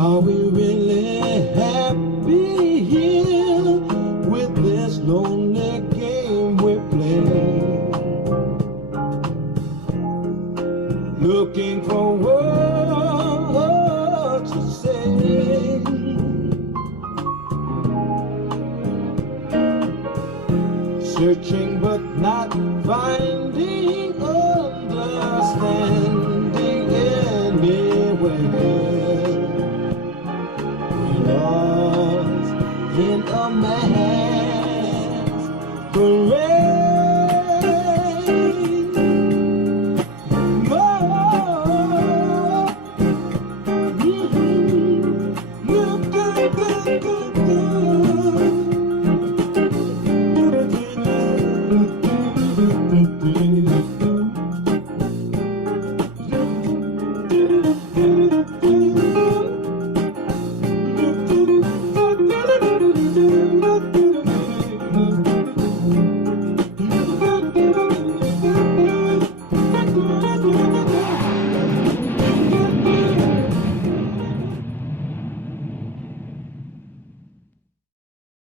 Are we really happy here with this lonely game we play? Looking for words to say, searching but not finding.